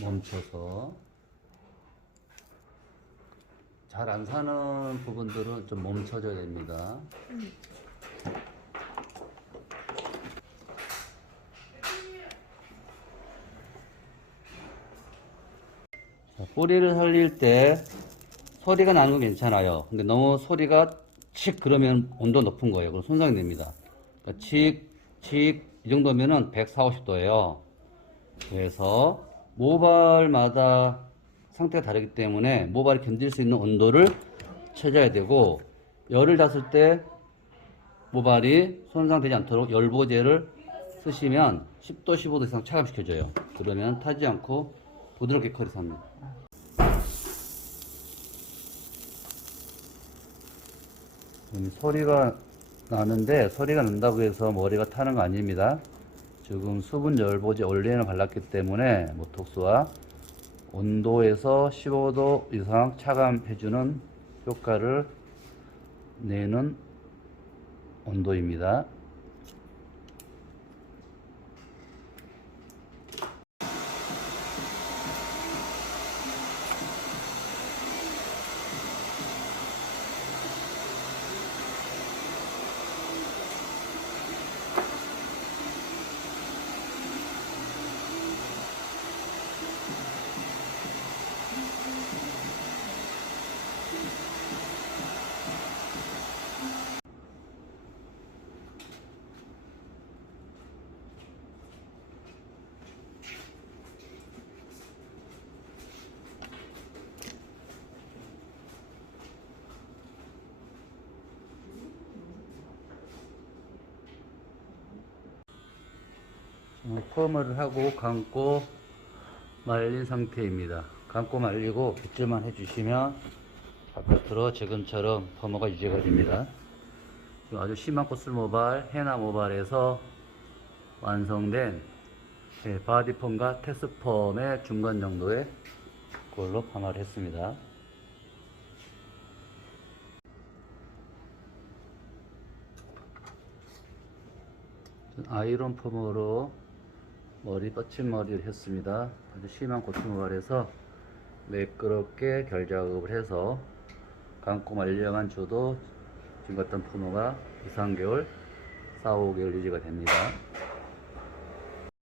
멈춰서 잘 안 사는 부분들은 좀 멈춰줘야 됩니다. 자, 뿌리를 살릴 때 소리가 나는 건 괜찮아요. 근데 너무 소리가 칙 그러면 온도 높은 거예요. 그럼 손상이 됩니다. 그러니까 칙, 칙, 이 정도면은 140, 50도예요. 그래서 모발마다 상태가 다르기 때문에 모발이 견딜 수 있는 온도를 찾아야 되고 열을 닿았을 때 모발이 손상되지 않도록 열보제를 쓰시면 10도, 15도 이상 차감시켜줘요. 그러면 타지 않고 부드럽게 컬이 삽니다. 소리가 나는데 소리가 난다고 해서 머리가 타는 거 아닙니다. 지금 수분 열보제 올리엔을 발랐기 때문에 모톡스와 온도에서 15도 이상 차감해주는 효과를 내는 온도입니다. 어, 펌을 하고 감고 말린 상태입니다. 감고 말리고 빗질만 해주시면 바깥으로 지금처럼 펌어가 유지가 됩니다. 아주 심한 코슬 모발, 헤나 모발에서 완성된 예, 바디펌과 테스펌의 중간 정도의 걸로 파마를 했습니다. 아이론 펌으로 머리 뻗친 머리를 했습니다. 아주 심한 고충모발에서 매끄럽게 결작업을 해서 감고 말려만 줘도 지금 같은 펌어가 2, 3개월, 4, 5개월 유지가 됩니다.